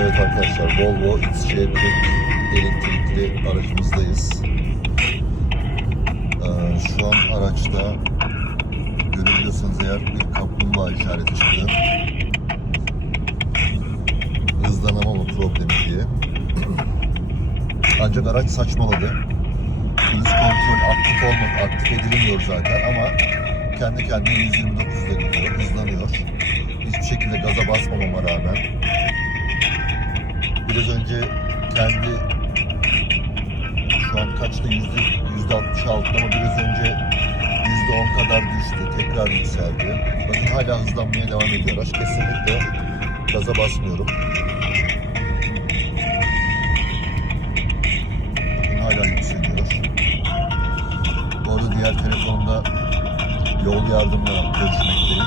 Evet arkadaşlar Volvo XC40 elektrikli aracımızdayız. Ee, şu an araçta görebiliyorsanız eğer bir kaplumbağa işareti çıktı. Hızlanamama problemi diye. Ancak araç saçmaladı. Hız kontrol aktif olmadı, aktif edilmiyor zaten ama kendi kendine 129'da gidiyor, hızlanıyor. Hiçbir şekilde gaza basmamama rağmen biraz önce kendi şu an kaçta yüzde yüzde altmış altı ama biraz önce yüzde on kadar düştü. Tekrar yükseldi. Bakın hala hızlanmaya devam ediyor. Araç kesinlikle gaza basmıyorum. Hala yükseliyor. Bu diğer telefonda yol yardımla görüşmekteyim.